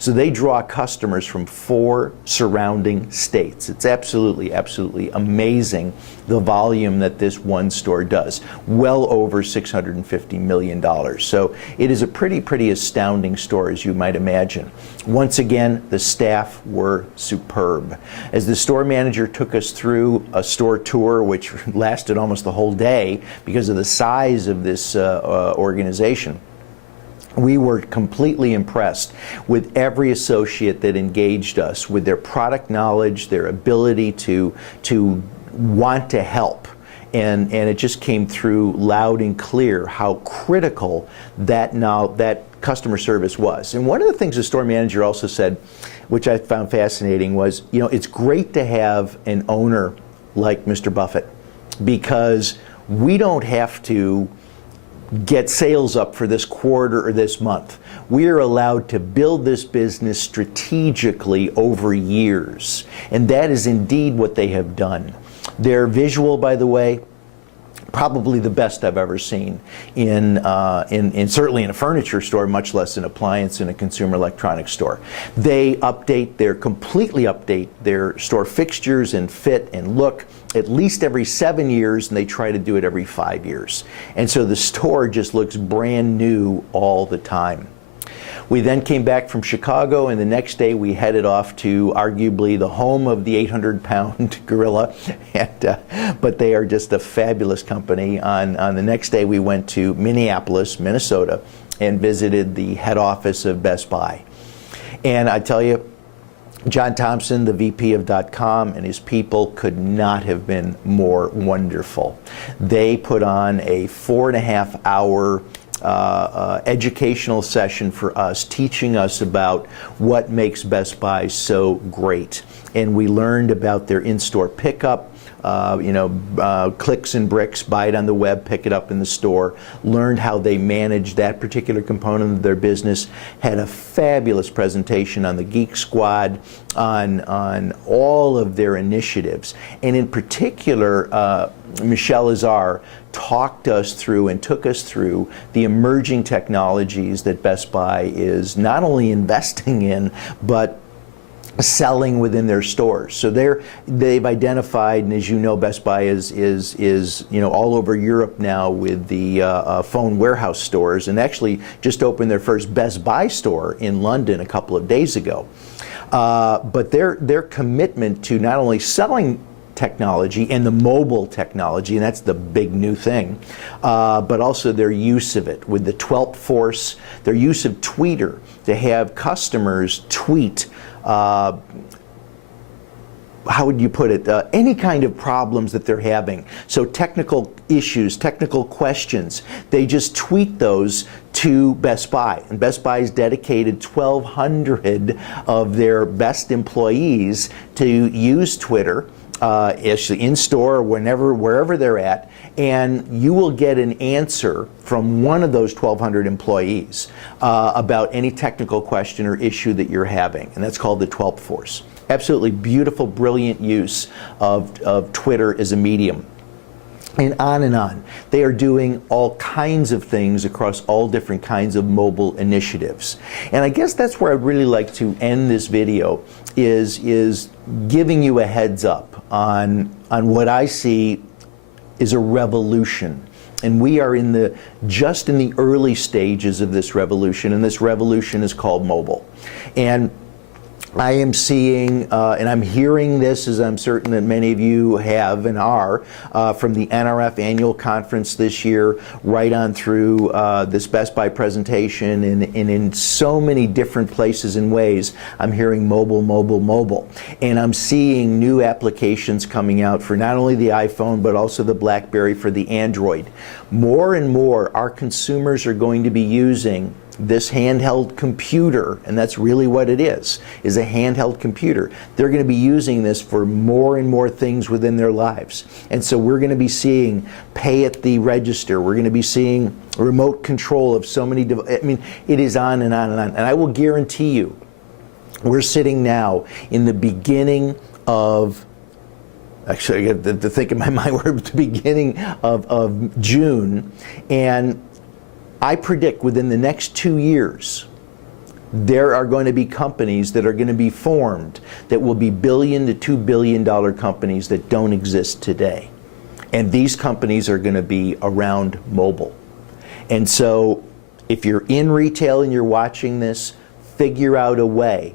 So they draw customers from 4 surrounding states. It's absolutely, absolutely amazing the volume that this one store does. Well over $650 million. So it is a pretty astounding store, as you might imagine. Once again, the staff were superb. As the store manager took us through a store tour, which lasted almost the whole day because of the size of this organization, we were completely impressed with every associate that engaged us, with their product knowledge, their ability to want to help. And it just came through loud and clear how critical that customer service was. And one of the things the store manager also said, which I found fascinating, was, you know, it's great to have an owner like Mr. Buffett, because we don't have to get sales up for this quarter or this month. We are allowed to build this business strategically over years. And that is indeed what they have done. Their visual, by the way, probably the best I've ever seen in certainly in a furniture store, much less an appliance in a consumer electronics store. They completely update their store fixtures and fit and look at least every 7 years, and they try to do it every 5 years. And so the store just looks brand new all the time. We then came back from Chicago, and the next day we headed off to arguably the home of the 800-pound gorilla. But they are just a fabulous company. On the next day we went to Minneapolis, Minnesota, and visited the head office of Best Buy. And I tell you, John Thompson, the VP of .com, and his people could not have been more wonderful. They put on a 4.5-hour educational session for us, teaching us about what makes Best Buy so great. And we learned about their in-store pickup, clicks and bricks, buy it on the web, pick it up in the store, learned how they manage that particular component of their business, had a fabulous presentation on the Geek Squad, on all of their initiatives. And in particular, Michelle Azar talked us through and took us through the emerging technologies that Best Buy is not only investing in, but selling within their stores. So they've identified, and as you know, Best Buy is all over Europe now with the phone warehouse stores, and actually just opened their first Best Buy store in London a couple of days ago. But their commitment to not only selling technology and the mobile technology, and that's the big new thing, but also their use of it with the 12th Force, their use of Tweeter to have customers tweet how would you put it, any kind of problems that they're having. So technical issues, technical questions, they just tweet those to Best Buy. And Best Buy's dedicated 1,200 of their best employees to use Twitter, actually in store or wherever they're at, and you will get an answer from one of those 1,200 employees about any technical question or issue that you're having, and that's called the 12th Force. Absolutely beautiful, brilliant use of Twitter as a medium. And on and on. They are doing all kinds of things across all different kinds of mobile initiatives. And I guess that's where I'd really like to end this video, is giving you a heads up on what I see is a revolution. And we are just in the early stages of this revolution, and this revolution is called mobile. And I am seeing, and I'm hearing this, as I'm certain that many of you have and are, from the NRF annual conference this year, right on through this Best Buy presentation, and in so many different places and ways, I'm hearing mobile, mobile, mobile. And I'm seeing new applications coming out for not only the iPhone, but also the BlackBerry, for the Android. More and more, our consumers are going to be using this handheld computer, and that's really what it is a handheld computer. They're going to be using this for more and more things within their lives. And so we're going to be seeing pay at the register. We're going to be seeing remote control of so many I mean, it is on and on and on. And I will guarantee you, we're sitting now in the beginning of, actually I got to think in my mind, we're at the beginning of June, and I predict within the next 2 years, There are going to be companies that are going to be formed that will be $1 billion to $2 billion companies that don't exist today. And these companies are going to be around mobile. And so if you're in retail and you're watching this, figure out a way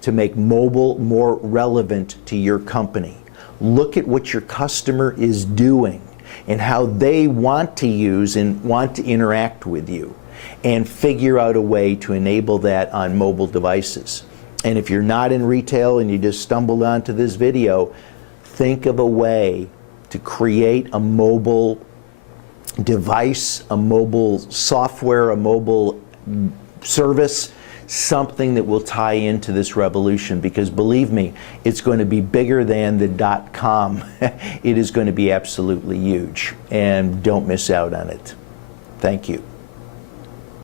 to make mobile more relevant to your company. Look at what your customer is doing and how they want to use and want to interact with you, and figure out a way to enable that on mobile devices. And if you're not in retail and you just stumbled onto this video, think of a way to create a mobile device, a mobile software, a mobile service, something that will tie into this revolution, because believe me, it's going to be bigger than the .com. It is going to be absolutely huge, and don't miss out on it. Thank you.